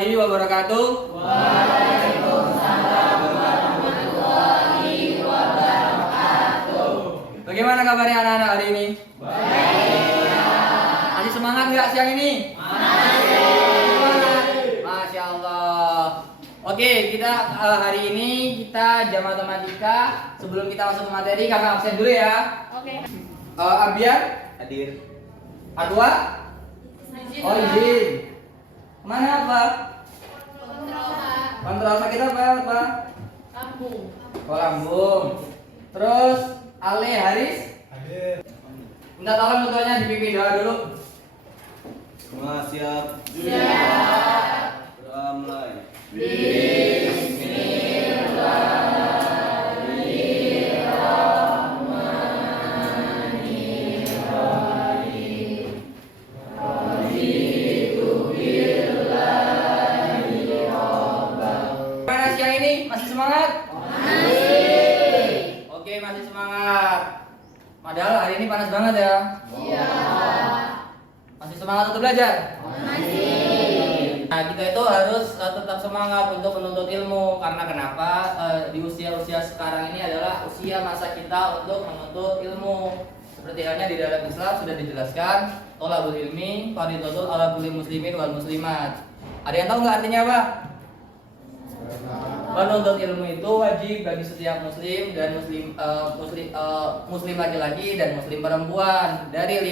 warahmatullahi wabarakatuh. Waalaikumsalam warahmatullahi wabarakatuh. Bagaimana kabarnya anak-anak hari ini? Baik. Masih semangat nggak siang ini? Masih. Semangat. Masya Allah. Oke, kita hari ini kita jam matematika. Sebelum kita masuk ke materi, kakak absen dulu ya. Oke. Abian? Hadir. Adwa? Oh izin. Mana apa? Kontrol sakit apa? Lambung. Oh lambung. Terus Ale Haris? Hadir. Minta tolong ketuanya dipimpin doa dulu. Semua siap. Siap. Doa mulai. Gimana siang ini? Masih semangat? Masih. Oke, masih semangat. Padahal hari ini panas banget ya. Iya. Masih semangat untuk belajar? Masih. Nah, kita itu harus tetap semangat untuk menuntut ilmu. Karena kenapa? Di usia-usia sekarang ini adalah usia masa kita untuk menuntut ilmu. Seperti halnya di dalam Islam sudah dijelaskan, thalabul ilmi fardhatun 'ala kulli muslimin wal muslimat. Ada yang tahu nggak artinya apa? Menuntut ilmu itu wajib bagi setiap muslim dan muslim laki-laki dan muslim perempuan dari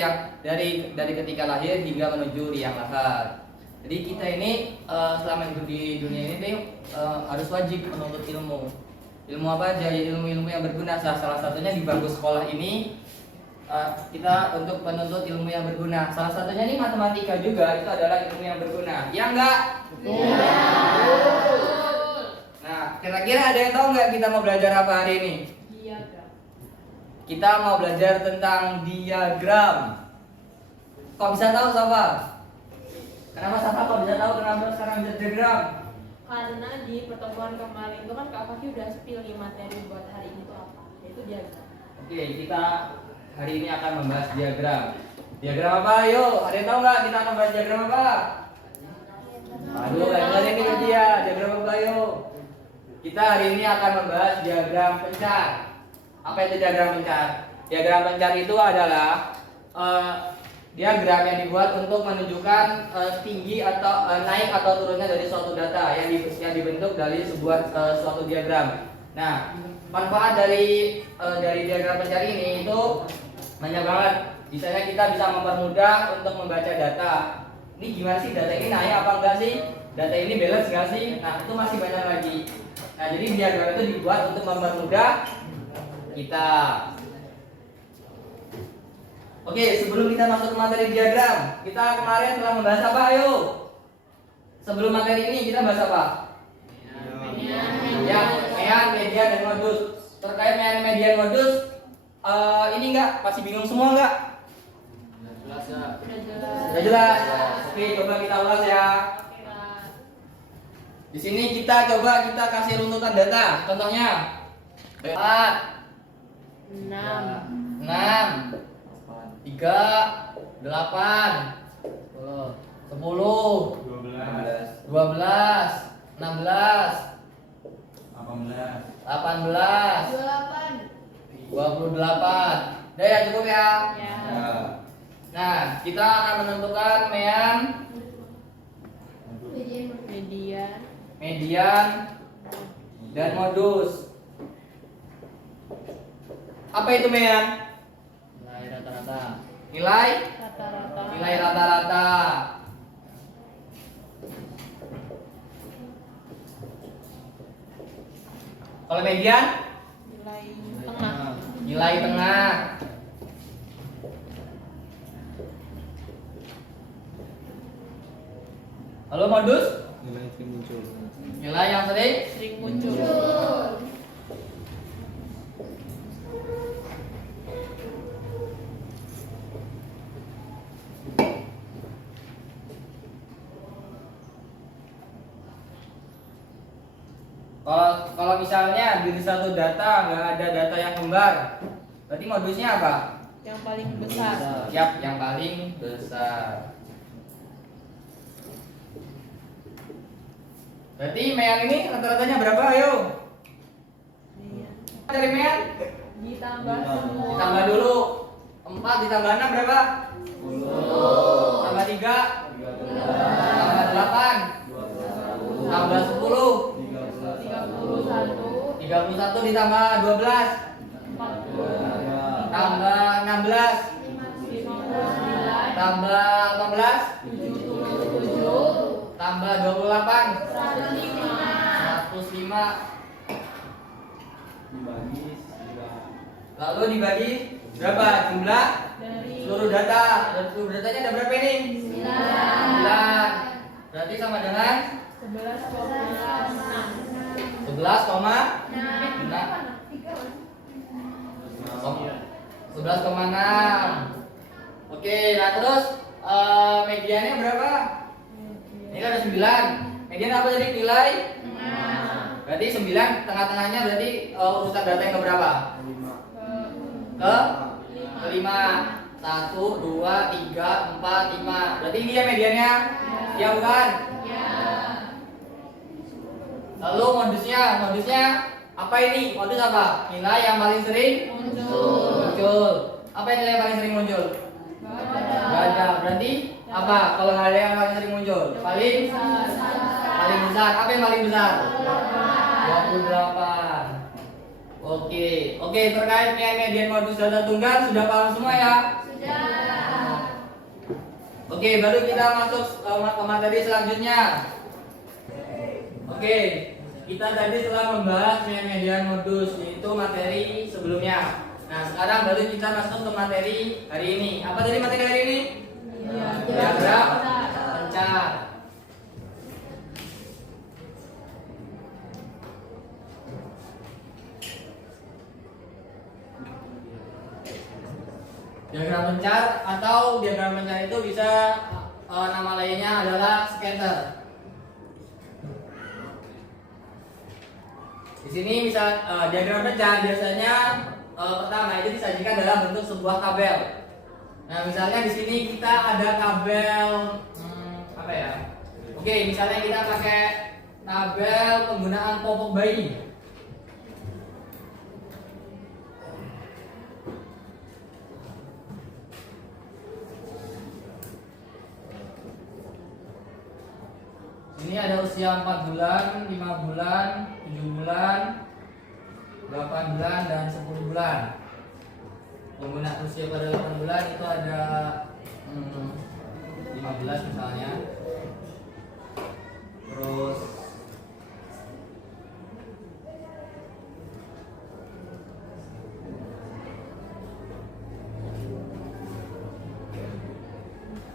ketika lahir hingga menuju liang lahat. Jadi kita ini selama hidup di dunia ini harus wajib menuntut ilmu. Ilmu apa aja? Ya, ilmu-ilmu yang berguna. Salah satunya di bangku sekolah ini kita untuk menuntut ilmu yang berguna. Salah satunya ini matematika juga, itu adalah ilmu yang berguna. Ya enggak? Nah, kira-kira ada yang tahu nggak kita mau belajar apa hari ini? Diagram. Kita mau belajar tentang diagram. Kok bisa tahu Safa? Kenapa Safa kok bisa tahu kenapa sekarang bisa diagram? Karena di pertemuan kemarin itu kan Kak Faki udah spill nih materi buat hari ini tuh apa? Yaitu diagram. Oke, kita hari ini akan membahas diagram. Diagram apa? Ayo, ada yang tahu nggak kita akan bahas diagram apa? Aduh, kalian ini dia. Diagram apa ayo? Kita hari ini akan membahas diagram pencar. Apa itu diagram pencar? Diagram pencar itu adalah diagram yang dibuat untuk menunjukkan tinggi atau naik atau turunnya dari suatu data yang dibentuk dari sebuah suatu diagram. Nah, manfaat dari diagram pencar ini itu banyak banget. Misalnya kita bisa mempermudah untuk membaca data. Ini gimana sih data ini naik apa enggak sih? Data ini balance enggak sih? Nah, itu masih banyak lagi. Nah, jadi diagram itu dibuat untuk mempermudah kita. Oke, sebelum kita masuk ke materi diagram, kita kemarin telah membahas apa? Ayo. Sebelum materi ini kita bahas apa? Ya, mean, median, dan modus. Terkait mean, median, modus, ini enggak? Masih bingung semua enggak? Udah jelas. Sudah jelas. Oke, coba kita ulas ya. Di sini kita kasih runtutan data. Contohnya 4, 6, 6, 3, 8, 10, 12, 16, 18, 28. Udah ya, cukup ya. ya. Nah, kita akan menentukan mean, median, dan modus. Apa itu mean? Nilai rata-rata. Nilai Rata-rata. rata-rata. Kalau median, Nilai tengah. nilai tengah. Kalau modus, Nilai sering muncul. nilai yang sering. Sering muncul. Kalau misalnya di satu data nggak ada data yang kembar, berarti modusnya apa? Yang paling besar. Siap, yang paling besar. Berarti mean ini rata-ratanya berapa? Ayo. Cari mean. Ditambah Ditambah. semua. Ditambah dulu. 4 ditambah 6 berapa? 10. Tambah 3. 13. Tambah 8. 20. Tambah 10. 31. 31 ditambah 12. 40. Tambah 16. 59. Tambah 18. 77. Tambah 28. 105. 105. Dibagi 9. Lalu dibagi berapa jumlah Dari seluruh data? Dan seluruh datanya ada berapa ini? 9. Berarti sama dengan 11,6. 11,6. Oke, nah terus mediannya berapa? Ini kan ada 9. Median apa tadi nilai? Berarti 9 tengah-tengahnya berarti urutan data yang keberapa? 5. Ke kelima. 1, 2, 3, 4, 5. Berarti ini ya mediannya? Iya bukan? Lalu modusnya apa ini? Modus apa? Nilai yang paling sering muncul. Apa yang nilai yang paling sering muncul? Gak ada. Berarti apa? Kalau nilai yang paling sering muncul? Paling besar. Apa yang paling besar? 28. Oke, terkait median modus data tunggal sudah paham semua ya? Oke, baru kita masuk ke materi selanjutnya. Oke, kita tadi telah membahas median modus, yaitu materi sebelumnya. Nah, sekarang baru kita masuk ke materi hari ini. Apa tadi materi hari ini? Diagram pencar. Diagram pencar atau diagram pencar itu bisa nama lainnya adalah scatter. Di sini bisa diagram pencar biasanya pertama itu disajikan dalam bentuk sebuah tabel. Nah, misalnya di sini kita ada tabel apa ya? Oke, misalnya kita pakai tabel penggunaan popok bayi. Ini ada usia 4 bulan, 5 bulan, 7 bulan, 8 bulan, dan 10 bulan. Penggunaan usia pada 8 bulan itu ada 15 misalnya. Terus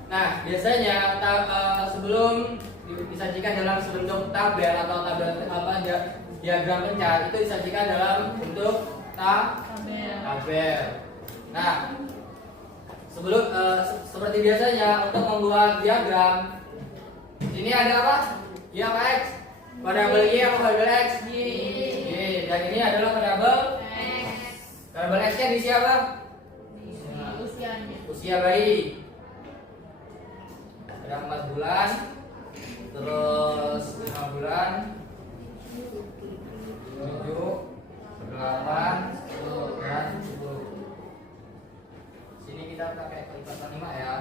nah, biasanya sebelum disajikan dalam bentuk tabel atau diagram pencar itu disajikan dalam bentuk tabel. Nah, sebelum seperti biasanya untuk membuat diagram, ini ada apa? Y apa X? Variabel Y apa variabel X? Y. Dan ini adalah variabel X. Variabel X-nya diisi apa? Usia bayi. Ada 4 bulan, terus 5 bulan, 7, 8, 10, dan 10. Sini kita pakai kelipatan 5 ya.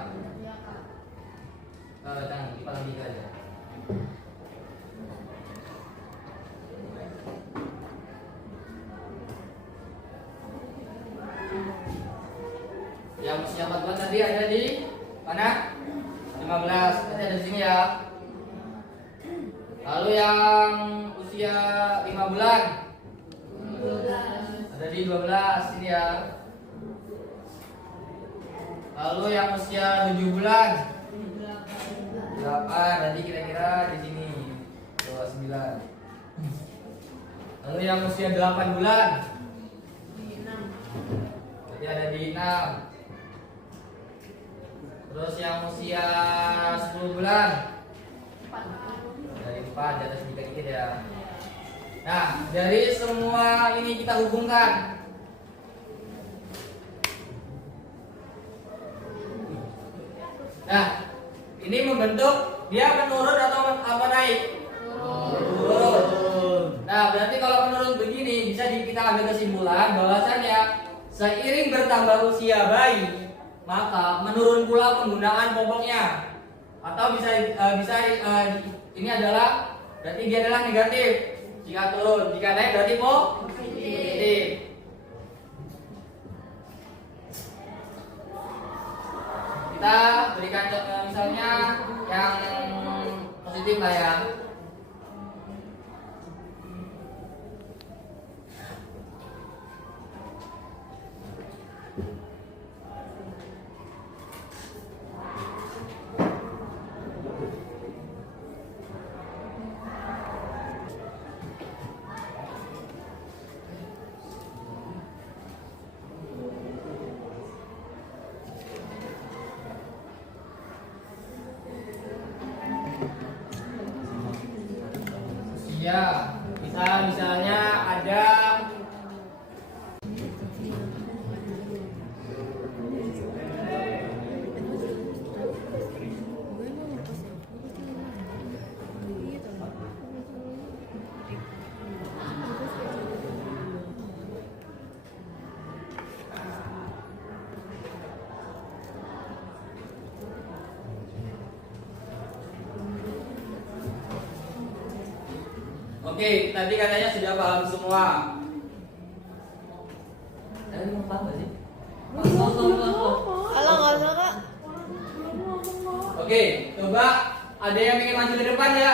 Jangan, kelipatan 3 aja. Yang usia 4 bulan tadi ada di mana? 15, nanti ada di sini ya. Lalu yang usia 5 bulan ada di 12 sini ya. Lalu yang usia 7 bulan 8, nanti kira-kira di sini 29. Lalu yang usia 8 bulan berarti ada di 6. Terus yang usia 10 bulan dari 4, di atas dikit-dikit ya. Nah, dari semua ini kita hubungkan. Nah, ini membentuk dia menurun atau apa naik? Turun. kita ambil kesimpulan bahwasannya seiring bertambah usia bayi, maka menurun pula penggunaan popoknya. Atau ini adalah berarti dia adalah negatif. Jika turun, jika naik berarti positif. Kita berikan misalnya yang positif lah ya. Ya, misalnya ada Oke, tadi katanya sudah paham semua. Kalian mau paham gak sih? Kalau nggak usah kak. Oke, coba ada yang ingin maju ke depan ya?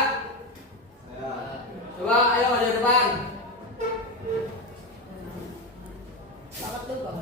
Coba ayo maju ke depan. Banget tuh kok.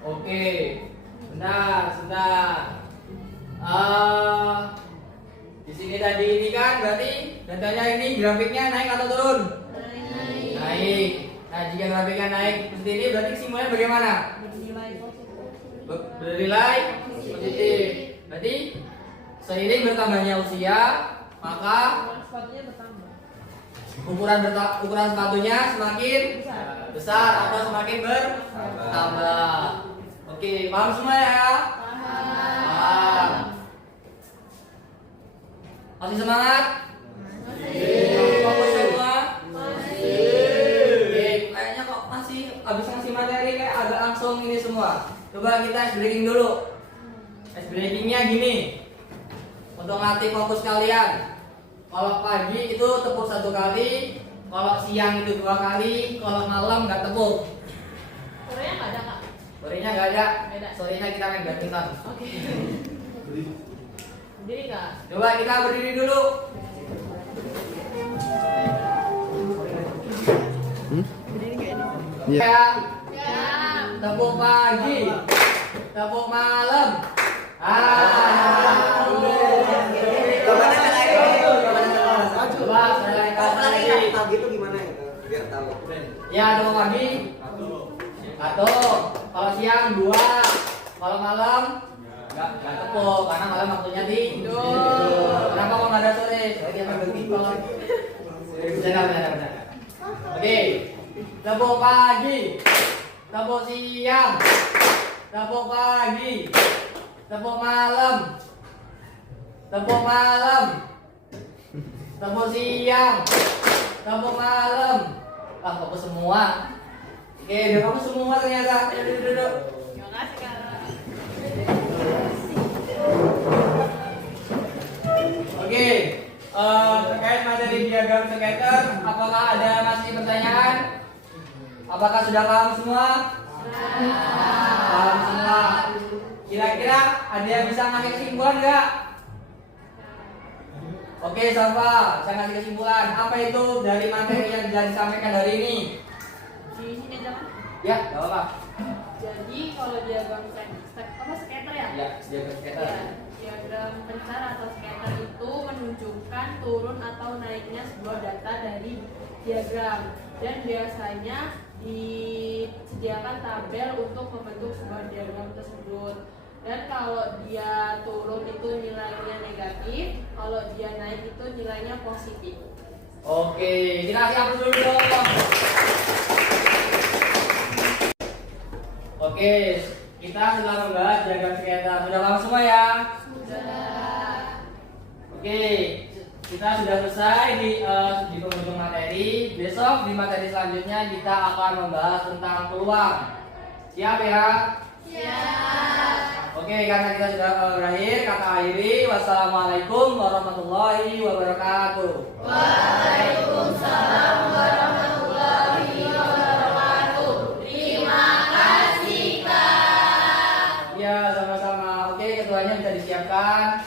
Oke, sebentar. Di sini tadi ini kan berarti datanya ini grafiknya naik atau turun? Naik. Nah, jika grafiknya naik seperti ini berarti kesimpulannya bagaimana? Bernilai positif. Berarti seiring bertambahnya usia, maka Sepatunya bertambah. ukuran sepatunya semakin besar atau semakin bertambah. Oke, paham semua ya? Paham. Masih semangat? Masih. Fokus semua? Masih. Oke, kayaknya kok masih habis ngasih materi kayak agak langsung ini semua. Coba kita ice breaking dulu. Ice breakingnya gini. Untuk ngelatih fokus kalian. Kalau pagi itu tepuk 1 kali, kalau siang itu 2 kali, kalau malam nggak tepuk. Sorenya nggak ada kak. Sorenya nggak ada. Beda. Sorenya kita main badminton. Oke. Berdiri kak. Coba kita berdiri dulu. Ya. Tepuk pagi, tepuk malam. Coba saya kasih. Pagi itu gimana ya? Biar tahu. Ya, tepuk pagi. 1. Kalau siang 2. Kalau malam nggak tepuk karena malam waktunya tidur. Kenapa kok nggak ada sore? Soalnya dia main badminton. Benar. Oke, tepuk pagi, tepuk siang, tepuk pagi, tepuk malam, tepuk malam, tepuk siang, tepuk malam. Ah, fokus semua. Oke, udah fokus semua ternyata. Ayo duduk. Terima kasih kak. Oke, terkait materi diagram skater, apakah ada masih pertanyaan? Apakah sudah paham semua? Paham semua. Kira-kira ada yang bisa ngasih kesimpulan nggak? Oke, Safa, saya ngasih kesimpulan. Apa itu dari materi yang sudah disampaikan hari ini? Di sini aja kan. Ya, nggak apa-apa. Jadi kalau diagram skater ya, diagram skater. Ya, diagram pencar atau scatter itu menunjukkan turun atau naiknya sebuah data dari diagram, dan biasanya disediakan tabel untuk membentuk sebuah diagram tersebut. Dan kalau dia turun itu nilainya negatif, kalau dia naik itu nilainya positif. Oke, kita kasih aplaus dulu dong. Oke, kita sudah membahas diagram skater. Sudah paham semua ya? Sudah. Oke, kita sudah selesai di penghujung materi. Besok di materi selanjutnya kita akan membahas tentang peluang. Siap ya? Siap. Oke, karena kita sudah berakhir, kata akhiri. Wassalamualaikum warahmatullahi wabarakatuh. Waalaikumsalam warahmatullahi wabarakatuh. Terima kasih, Kak. Ya, sama-sama. Oke, ketuanya bisa disiapkan.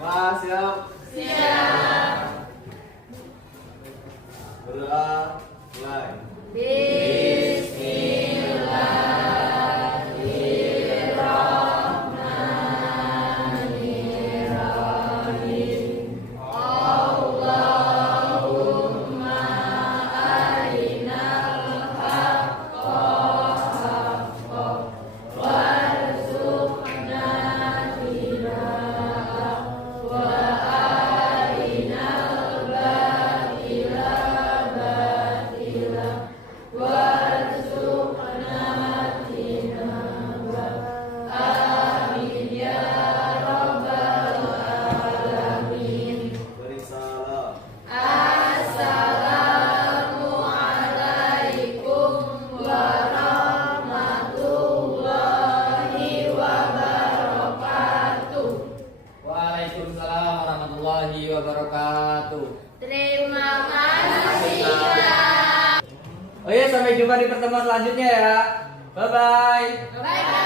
Wah, siap. Siap. Berdoa, mulai. Bismillahirrahmanirrahim. Allahumma arinal haqqa haqqan warzuqna tiba'ah wa arinal batila batila warzuqna tinaba. Amin ya rabbal alamin. Berisalah. Assalamualaikum warahmatullahi wabarakatuh. Waalaikumsalam warahmatullahi wabarakatuh. Terima kasih, Kak. Oh iya, sampai jumpa di pertemuan selanjutnya ya. Bye bye. Bye-bye.